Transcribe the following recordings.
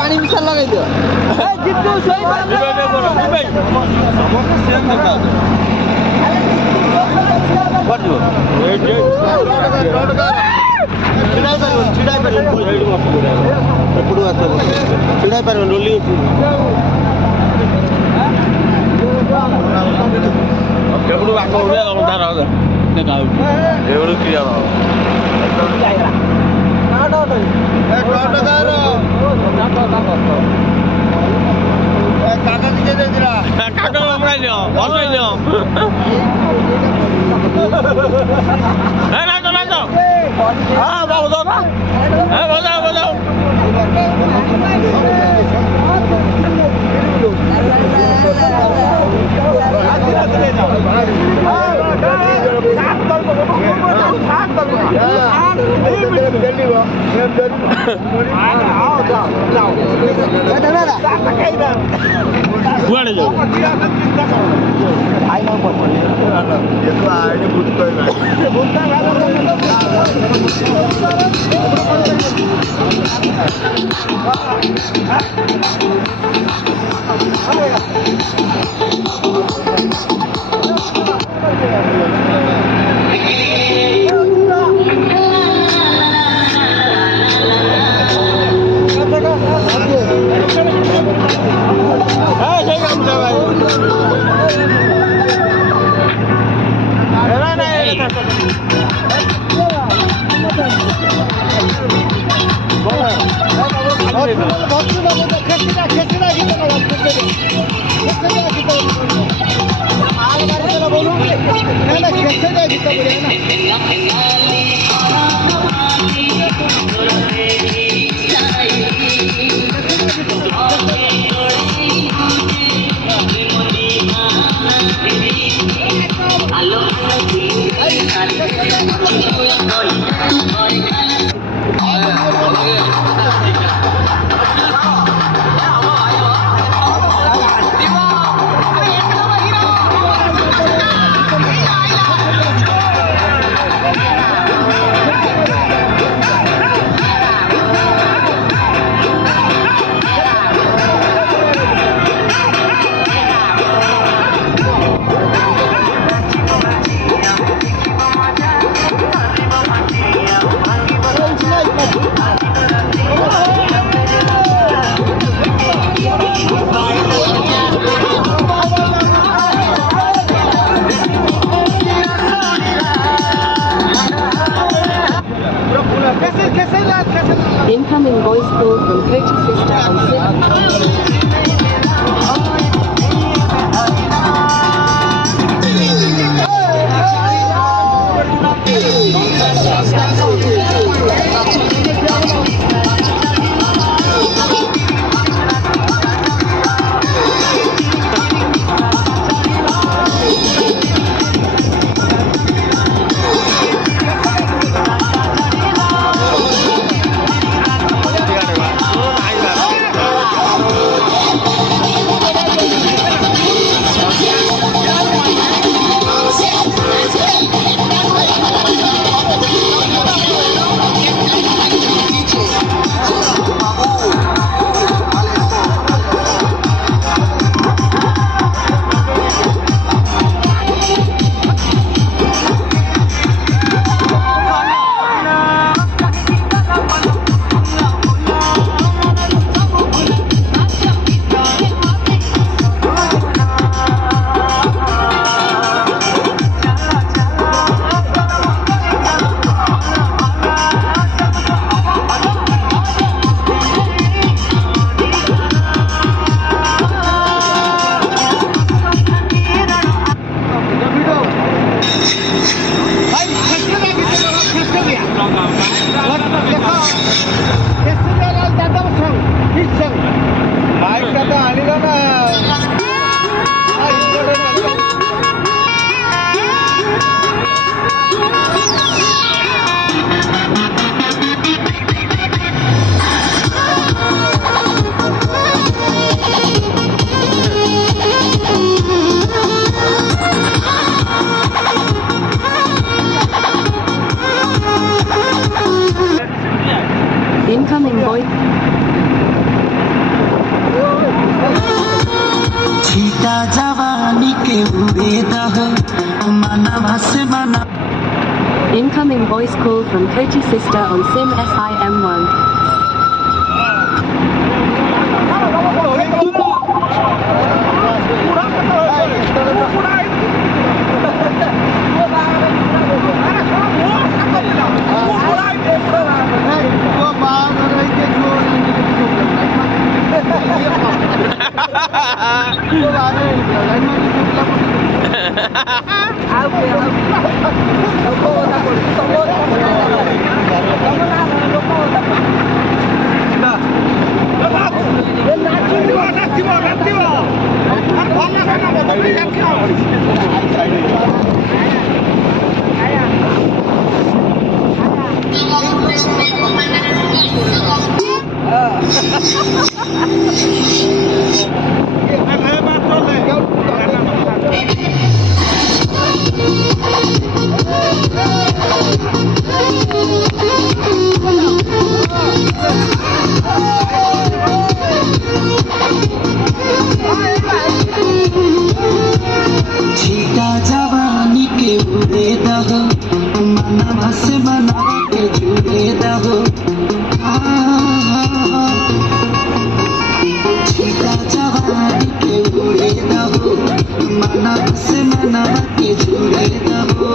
पानी मिशा लगे दियो जितु सही कुआड़े जाओ आई ना पर ये तो आईने भूत कोई ना भूतता Incoming voice call from Kochi sister on SIM SIM1. छीटा जवानी के उड़े दहो मनवा से मनवा के जुड़े दहो छीटा जवानी के उड़े दहो मनवा से मनवा के जुड़े दहो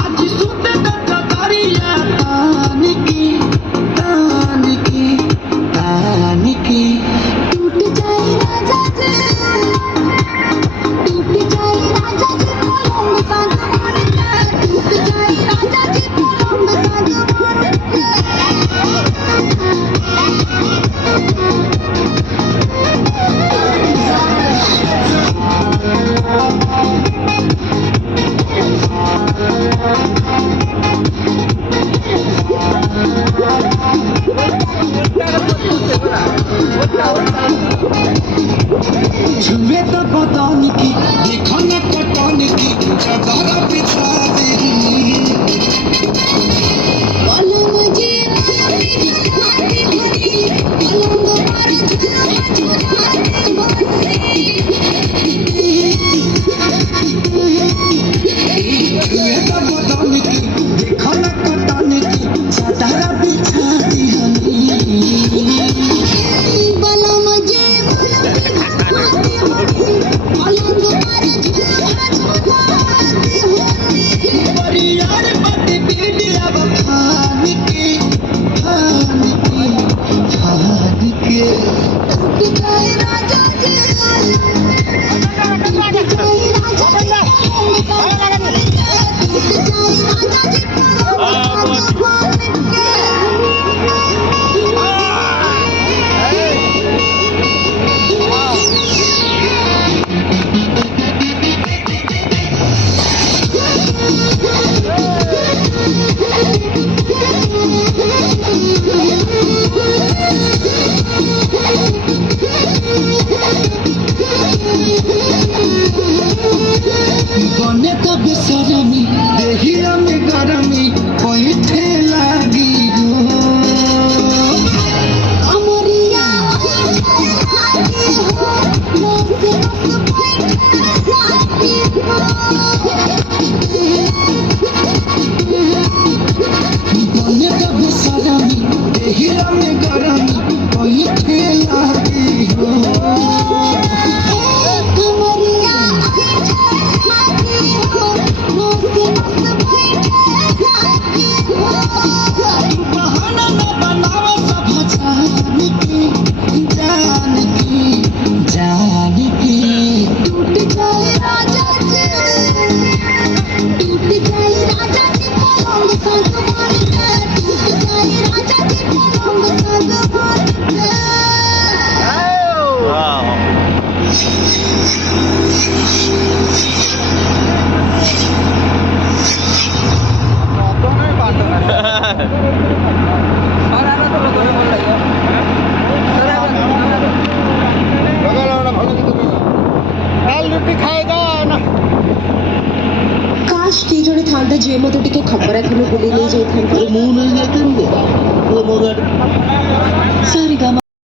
आज सुते दत्ता करिया तान की टूट जाए राजा जी टूट जाए राजा जी पलंग सागवान के टूट जाए राजा जी पलंग सागवान छुए तो बदन की देखो न कटन की चादर बिछा दे पलंग जी मेरी खाती भरी पलंग पर छुए तो बदन की देखो न कटन की चादर बिछा दी पलंग जी पलंग पर यार बात पीड़िया बखान के टूट जाए राजा जी टूट जाए राजा जी टूट जाए राजा जी बने तो बेसरमी देहिया में गरमी बैठे लागी हो अमरिया आके हो मोसे बने तो बेसरमी देहिया में गरमी बैठे लागी हो अमरिया आके हो मोसे बहाना न बनावा सब जान की टूट जाए राजा जी टूट जाए राजा जी पलंग सागवान के टूट जाए राजा जी पलंग सागवान के କାଶ କିଏ ଜଣେ ଥାନ୍ତା ଯିଏ ମୋତେ ଟିକେ ଖବର ଖାଲି ବୁଲି ନେଇ ଯାଇଥାନ୍ତା ମୁଁ ନେଇ ଯାଇଥିଲି ସାରିଗା